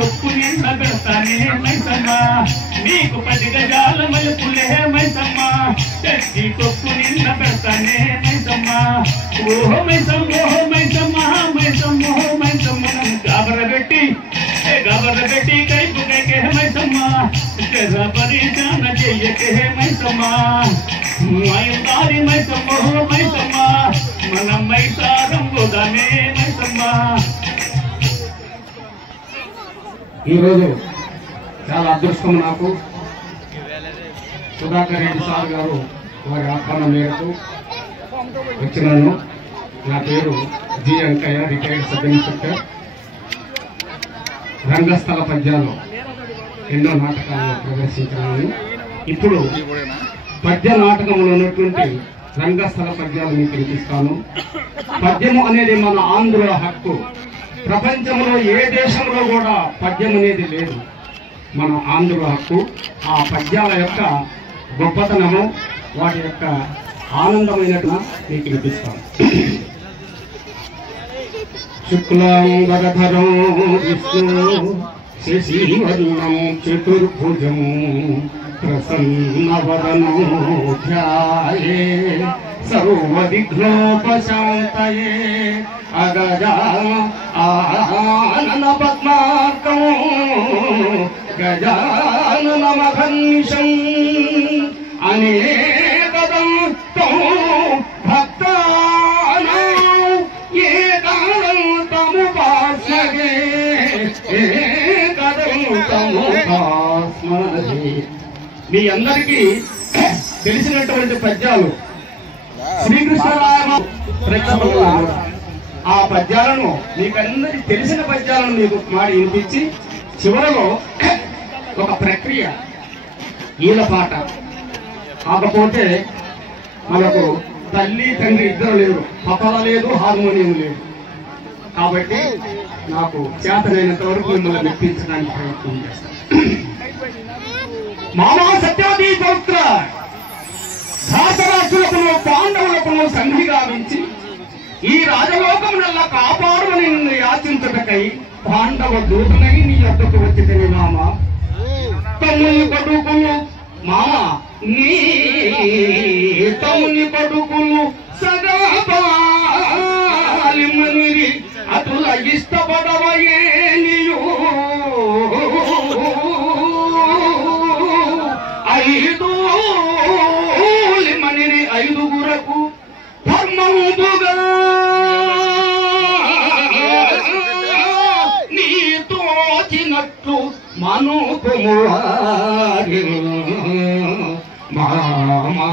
కొప్పు నిండ పెడతానే మైసమ్మ నీకు 10 గజాల మలుపులే మైసమ్మ చచ్చి కొప్పు నిండ పెడతానే మైసమ్మ ఓహో మైసమ్మ ఓహో మైసమ్మ మైసమ్మ ఓహో మైసమ్మ గాబరబెట్టి కైపు కైకే మైసమ్మ జరా పరిశాన చెయ్యకే మైసమ్మ మాయుదారి మైసమ్మ ఓహో మైసమ్మ మన మైసారం గోదామే మైసమ్మ. ఈరోజు చాలా అదృష్టం నాకు. సుధాకర్ రెడ్డి సార్ గారు వారి ఆహ్వానం మేరకు వచ్చినాను. నా పేరు G Venkaiah, retired sub inspector. రంగస్థల పద్యాలు ఎన్నో నాటకాల్లో ప్రదర్శించినాను. ఇప్పుడు పద్య నాటకంలో ఉన్నటువంటి రంగస్థల పద్యాలు మీకు వినిపిస్తాను. పద్యము అనేది మన ఆంధ్రుల హక్కు. ప్రపంచంలో ఏ దేశంలో కూడా పద్యం అనేది లేదు, మన ఆంధ్రుల హక్కు. ఆ పద్యాల యొక్క గొప్పతనము, వాటి యొక్క ఆనందమైనట్టుగా మీకు వినిపిస్తాను. శుక్లాంబరధరం విష్ణు శశివర్ణం చతుర్భుజం ప్రసన్నవదనో ధ్యాయే సర్వవిఘ్నోపశాంతయే అగజానన పద్మార్కం గజాననమఘర్నిశం అనేకదం తం భక్తానాం ఏకాంతముపాస్మహే ఏకాంతముపాస్మహే. మీ అందరికీ తెలిసినటువంటి పద్యాలు శ్రీకృష్ణరామ ప్రకటనలు. ఆ పద్యాలను మీకందరికి తెలిసిన పద్యాలను మీకు మాడి వినిపించి చివరలో ఒక ప్రక్రియ ఈల పాట. కాకపోతే మనకు తల్లి తండ్రి ఇద్దరు లేరు, తపల లేదు, హార్మోనియం లేదు. కాబట్టి నాకు చేతనైనంత వరకు మిమ్మల్ని మెప్పించడానికి ప్రయత్నం చేస్తాను. మామా సత్యాది పౌత్ర ధాతరాజులకును పాండవులకును సంధి గావించి ఈ రాజలోకమునల్లా కాపాడుని నిన్ను యాచించుటకై పాండవ దూతనై నీ యొద్దకు వచ్చితిని మామ. తమ్ముని కొడుకులు మామ నీ తమ్ముని కొడుకులు సదా పాలిమనిరి అతుల ఇష్టపడవయే నీయు ఐదులిమనిరి ఐదుగురకు ధర్మంబుగా నీ తోచినట్లు మనుకుమువారి మామా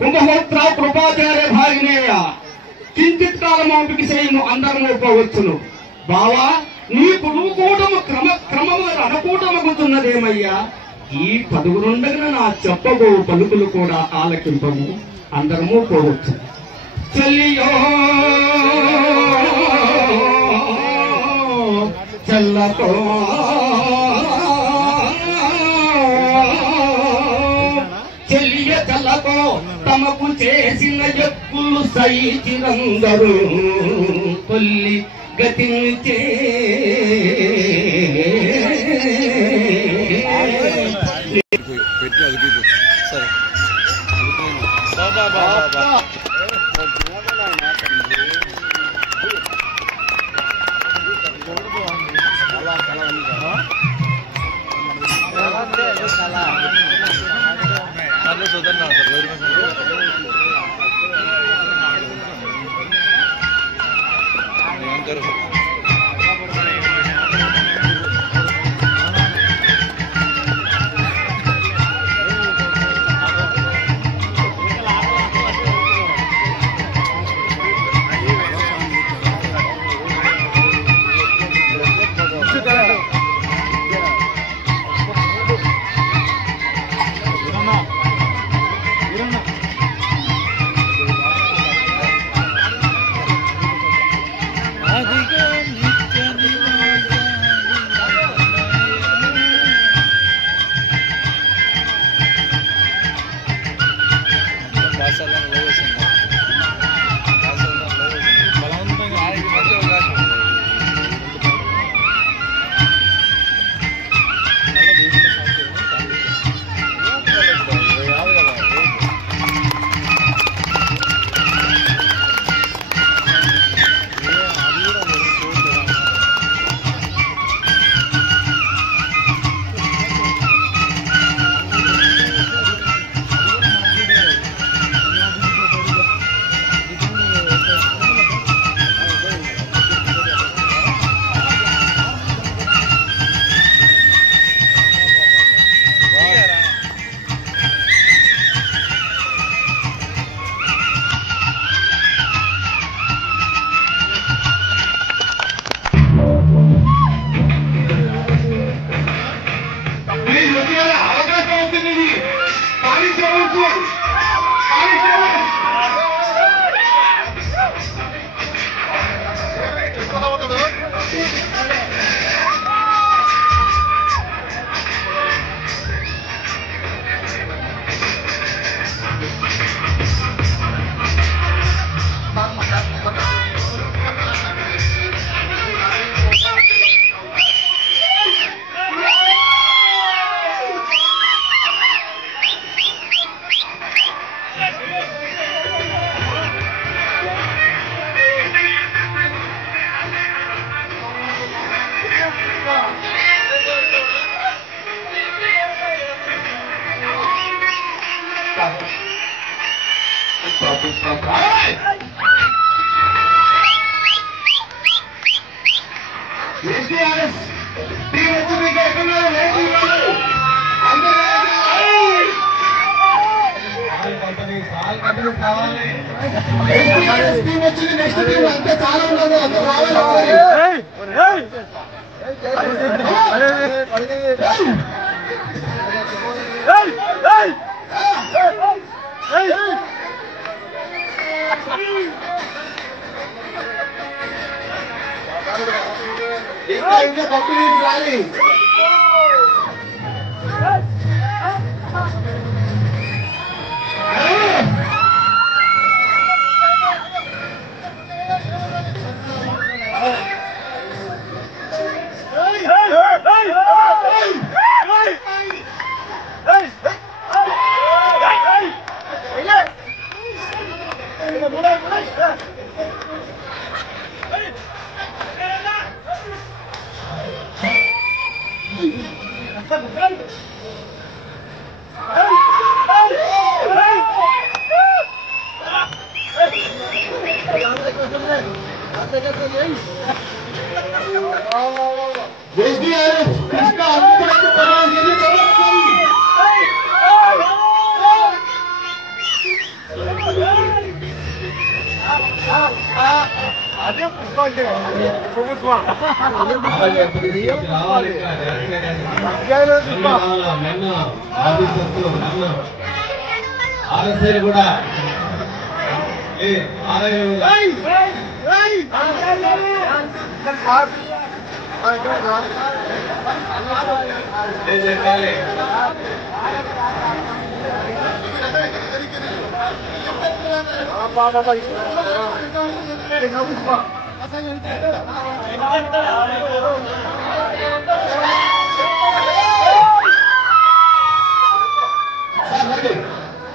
కుంభహోత్ర కృపాచార్య భాగినేయ కించిత్ కాలమాంపికి చేయము అందరము పోవచ్చును. బావా నీ కుడుకూటము క్రమముగా రణకూటమగుతున్నదేమయ్యా. ఈ 10 నా చెప్పబో పలుకులు కూడా ఆలకింపము, అందరము పోవచ్చు. చెల్లియో చెల్లతో చెల్లియ చల్లకో తమకు చేసిన ఎక్కులు సైచిరందరూ కొల్లి గతించే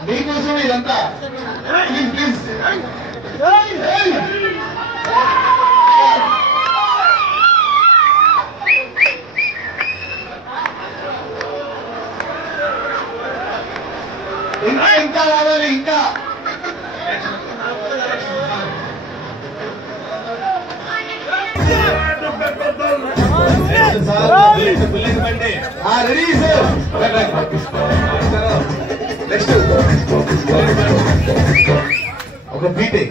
మీకోసం ఇదంతా ప్లీజ్ ఇంకా ఇంకా కావాలి ఇంకా రెడీ సార్ నెక్స్ట్ ఒక బీటే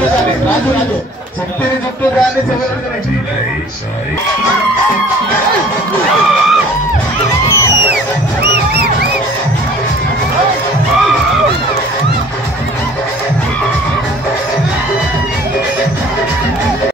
చుట్టూ కానీ రాజు రాజు చిట్టిని చుట్టూ కానీ చివరి